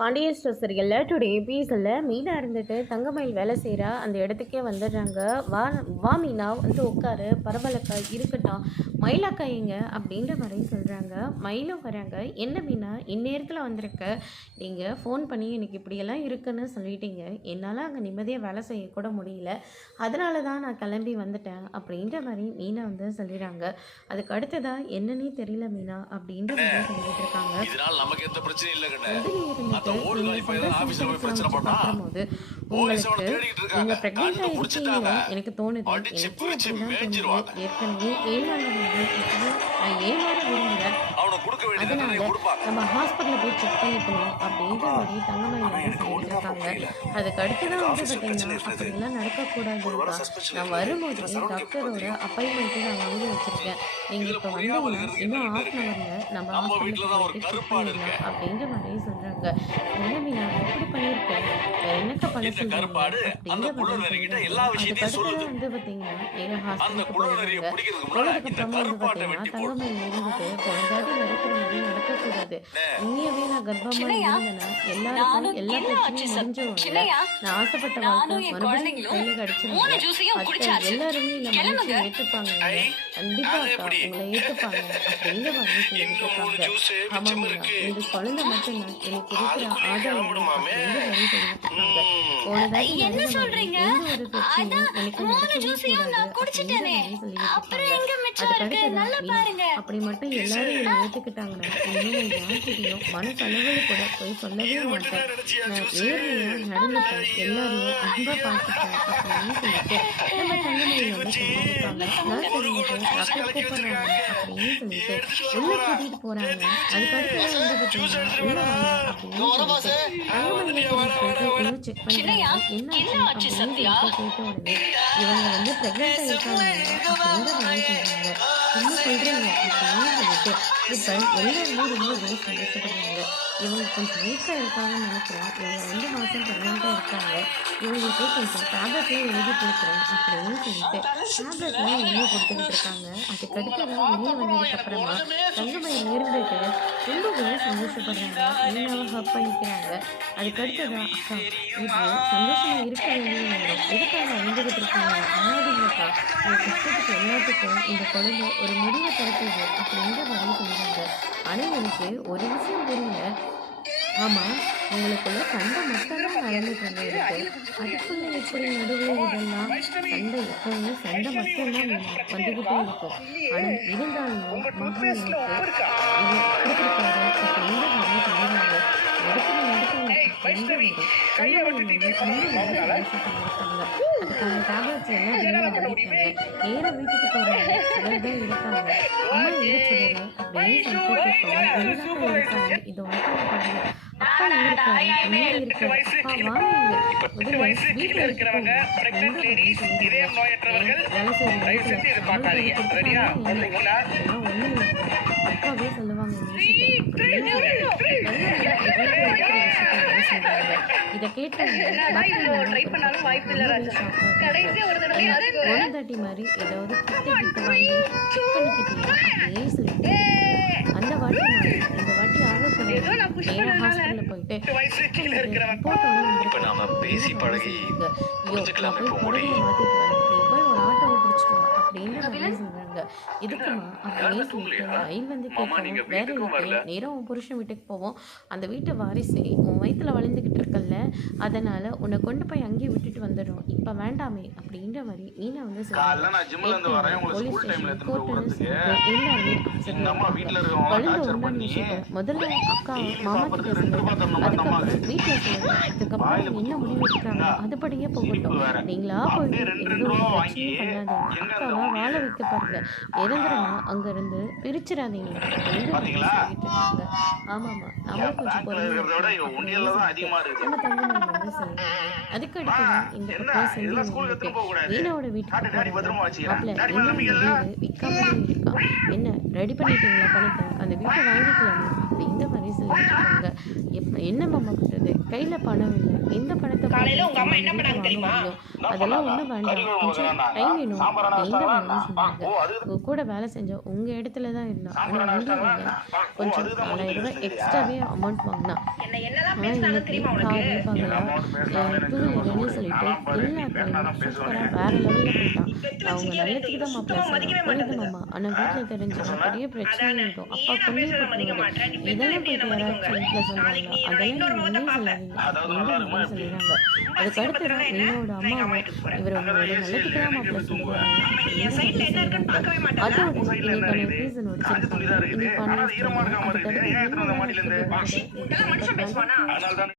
Pandian store சீரியலில் today எபிசோடில் மீனா இருந்துட்டு தங்கமயில் வேலை செய்கிறா அந்த இடத்துக்கே வந்துடுறாங்க. வா மீனா வந்து உட்காரு, பரவாயில்லக்கா இருக்கட்டும், மயிலாக்கா எங்க அப்படின்ற மாதிரி சொல்கிறாங்க. மயிலும் வராங்க. என்ன மீனா இந்நேரத்தில் வந்திருக்க, நீங்கள் ஃபோன் பண்ணி எனக்கு இப்படியெல்லாம் இருக்குன்னு சொல்லிட்டீங்க, என்னால் அங்கே நிம்மதியாக வேலை செய்யக்கூட முடியல, அதனால தான் நான் கிளம்பி வந்துட்டேன் அப்படின்ற மாதிரி மீனா வந்து சொல்லிடுறாங்க. அதுக்கு அடுத்ததாக என்னன்னே தெரியல மீனா அப்படின்ற மாதிரி சொல்லிட்டு இருக்காங்க. இதனால நமக்கு எந்த பிரச்சனையும் இல்லை கண்ணே. எனக்கு தோணுது ஏற்கனவே ஏமாற விரும்புகிறேன், அதனால நம்ம ஹாஸ்பிட்டலில் போய் செக் பண்ணிக்கணும் அப்படின்ற மாதிரி தங்கமயில் வந்து சொல்லிட்டு இருக்காங்க. அதுக்கு அடுத்துதான் வந்து பார்த்தீங்கன்னா அப்படிலாம் நடக்கக்கூடாதுப்பா, நான் வரும்போது டாக்டரோட அப்பாயின்மெண்ட்டு நான் வாங்கி வச்சிருக்கேன், நீங்கள் இப்போ வந்தீங்கன்னா இன்னும் ½ நம்ம ஹாஸ்பிட்டலுக்கு போயிட்டு செக் பண்ணிடலாம் அப்படின்ற மாதிரி சொல்கிறாங்க. என்ன மீனா எப்படி பண்ணியிருக்கேன், என்னக்கா பண்ண சொல்றீங்க அப்படின்ற மாதிரி அதுக்கடுத்து வந்து பார்த்தீங்கன்னா எங்கள் ஹாஸ்பிட்டலுக்கு போயிருந்தாங்க. போனதுக்கப்புறமா வந்து பார்த்தீங்கன்னா தங்கமயில் இருந்துட்டு பொழுதாடி நடக்கிற மாதிரி நடக்கக்கூடாது, உண்மையாவே நான் கர்ப்பமாக இருந்தேன்னா எல்லாருக்கும் எல்லா பிரச்சனையும் முடிஞ்சவங்க, நான் ஆசைப்பட்ட வாழ்க்கை மறுபடியும் கையில் கிடச்சிருந்தேன், எல்லாருமே இந்த மனுஷன் ஏற்றுப்பாங்க, கண்டிப்பா உங்களை ஏற்றுப்பாங்க அப்படின்ற மாதிரி சொல்லிட்டு இருக்காங்க. ஆமாம் இந்த குழந்தை மட்டும்தான் எனக்கு இருக்கிற ஆதாரம் அப்படின்னு மாதிரி சொல்லிட்டு இருக்காங்க. போனதாடி எந்த ஒரு பிரச்சனையும் எனக்கு நடக்கவே கூடாது அப்படின்னு சொல்லிட்டு இருக்காங்க. அப்படி மட்டும் எல்லாரும் என்னை ஏற்றுக்கிட்டாங்கன்னா இனிமேல் யார்கிட்டையும் மனசளவில் கூட போய் சொல்லவே மாட்டேன், நான் நேர்மையா நடந்துப்பேன், எல்லாரையும் அன்பா பார்த்துப்பேன் அப்படின்னு சொல்லிட்டு நம்ம தங்கமயில் வந்து சொல்லியிருக்காங்க. நான் தெரிஞ்சுட்டு டாக்டர் கூப்பிடுறாங்க அப்படின்னு சொல்லிட்டு உள்ள கூட்டிட்டு போறாங்க. அதுக்கடுத்து வந்து பார்த்தீங்கன்னா உள்ள வாங்க அப்படின்னு சொல்லிட்டு தங்கமயில போயிட்டு உள்ள செக் பண்றாங்க. என்ன ஆச்சு அப்படின்னு சொல்லிட்டு கேட்ட உடனே இவங்க வந்து பிரெக்னெண்டா இருக்காங்க அப்படின்ற மாதிரி சொல்றாங்க. என்ன சொல்றீங்க அப்படின்னு சொல்லிட்டு இப்ப எல்லாருமே ரொம்ப சந்தோஷப்படுறாங்க. இவங்க கொஞ்சம் வீக்காக இருக்காங்கன்னு நினைக்கிறேன், இவங்க 2 மாதம் ப்ரெக்னெண்ட்டாக இருக்காங்க, இவங்களுக்கு கொஞ்சம் டேப்லெட்லாம் எழுதி கொடுக்குறேன் அப்படின்னு சொல்லிட்டு டேப்லெட்லாம் எழுதி கொடுத்துக்கிட்டு இருக்காங்க. அதுக்கடுத்ததான் வெளியே வந்ததுக்கப்புறமா தங்கமயில் இருந்துட்டு ரொம்பவே சந்தோஷப்படுறாங்க, மீனாவை ஹப் பண்ணிக்கிறாங்க. அதுக்கடுத்ததான் அக்கா இப்போ சந்தோஷமாக இருக்க வேண்டியவங்க எதுக்காக அழிஞ்சுக்கிட்டு இருக்காங்க, அனாதீங்கக்கா, உங்கள் கஷ்டத்துக்கு எல்லாத்துக்கும் இந்த குழந்தை ஒரு முடிவை தடுக்குது அப்படின்ற மாதிரி சொல்கிறாங்க. ஆனால் எனக்கு ஒரு விஷயம் தெரியல, ஆமாம் உங்களுக்குள்ள சண்டை மட்டும்தான் நடந்துட்டு இருக்கு, அதுக்குள்ள எப்படி நடுவில் இதெல்லாம் சண்டை, எப்பவுமே சண்டை மட்டும்தான் வந்துக்கிட்டே இருக்கும், ஆனால் இருந்தாலும் மகா எனக்கு கொடுத்துருக்காரு அப்படின்ற மாதிரி சொல்லுவாங்க. அதுக்கான டேப்லெட்ஸ் எல்லாம் வெளியே வாங்கிட்டாங்க, நேராக வீட்டுக்கு போகிறாங்க, தான் இருக்காங்க. அம்மா எங்க சொல்லுங்க அப்படின்னு சொல்லிட்டு கேட்கணும், இருக்காங்க, இதை பாருங்க அப்பா இருக்காரு, அம்மா இருக்காரு, அப்பா வாங்க முதல்ல வீட்டில் இருக்கிறவங்க வேலை செய்யறவங்க அப்பாவே சொல்லுவாங்க இதை கேட்டாங்க. மாதிரி ஏதாவது கிட்ட வாங்கி செக் பண்ணிக்கிட்டீங்க அப்படியே சொல்லிட்டு அந்த வாட்டி இந்த வாட்டி ஹாஸ்பிட்டல்ல போயிட்டு போய் ஒரு ஆட்டோவை பிடிச்சிட்டு வா அப்படின்னு சொல்றாங்க. இதுக்குமா அப்படியே சொல்லிட்டு மயில் வந்து கேட்கவும் வேற வீட்டு நேரம் உன் புருஷன் வீட்டுக்கு போவோம், அந்த வீட்டை வாரிசு உன் வயிற்றுல வளர்ந்துக்கிட்டு இருக்கல்ல, அதனால உன்னை கொண்டு போய் அங்கேயே விட்டுட்டு வந்துடும், இப்போ வேண்டாமே அப்படின்ற மாதிரி மீனா வந்து முதல்ல அக்கா மாமா கிட்ட சொல்லுங்க, அதுக்கப்புறம் வீட்டில் சொல்லுங்க, அதுக்கப்புறம் என்ன முடிவு எடுக்கிறாங்க அதுபடியே போகட்டும், நீங்களா போயிட்டு எந்த ஒரு பிரச்சனையும் பண்ணாதீங்க, அக்காவா வாழ வைக்க பாருங்க, நிரந்தரமா அங்க இருந்து பிரிச்சிடாதீங்க அப்படின்னு சொல்லிட்டு இருக்காங்க. ஆமாமா நம்மளும் கொஞ்சம் நம்ம தங்கமயில் வந்து சொல்லுங்க. அதுக்கு அடுத்து இந்த பக்கம் செஞ்சு மீனாவோட வீட்டுக்கு விற்காமலே இருக்கான், என்ன ரெடி பண்ணிட்டீங்களா பணத்தை, அந்த வீட்டை வாங்கிக்கலாம் அப்படின்ற மாதிரி சொல்லிட்டு இருக்காங்க. என்ன மாமா பண்றது, கையில பணம் இல்லை, எந்த பணத்தை வாங்க முடியும், அதெல்லாம் ஒண்ணும் வேண்டாம், கொஞ்சம் டைம் வேணும் அப்படின்ற மாதிரி சொன்னாங்க. உங்கள் கூட வேலை செஞ்ச உங்கள் இடத்துல தான் இருந்தான். ஆனால் வந்து அவங்க கொஞ்சம் 4000 ரூபாய் எக்ஸ்ட்ராவே அமௌண்ட் வாங்கினா. ஆனால் இன்னைக்கு காரு பங்களா டூ வீலர்னு சொல்லிட்டு எல்லா சூப்பராக வேறு லெவலில் போயிட்டான். நான் அவங்க நல்லதுக்கு தான் மாப்பிள்ள சொன்னேன், புரியுது மாமா. ஆனால் வீட்டில் தெரிஞ்சிடும் பெரிய பிரச்சனை இருக்கும், அப்பா கொண்டே போட்டுருவாங்க. இதெல்லாம் போயிட்டு யாராச்சும் வீட்டில் சொல்லுவாங்க, அதெல்லாம் நீங்கள் சொல்லாதீங்க அப்படின்னு சொல்லிடுறாங்க. அதுக்கு அடுத்து தான் என்னோட அம்மாவை இவர் உங்களோட நல்லதுக்கு தான் மாப்பிள்ள சொல்லுவாங்க சொல்லிடுறாங்க. அதோட இன்னைக்கான எபிசோட் முடிச்சிருக்காங்க. இன்னைக்கான அதுக்கடுத்து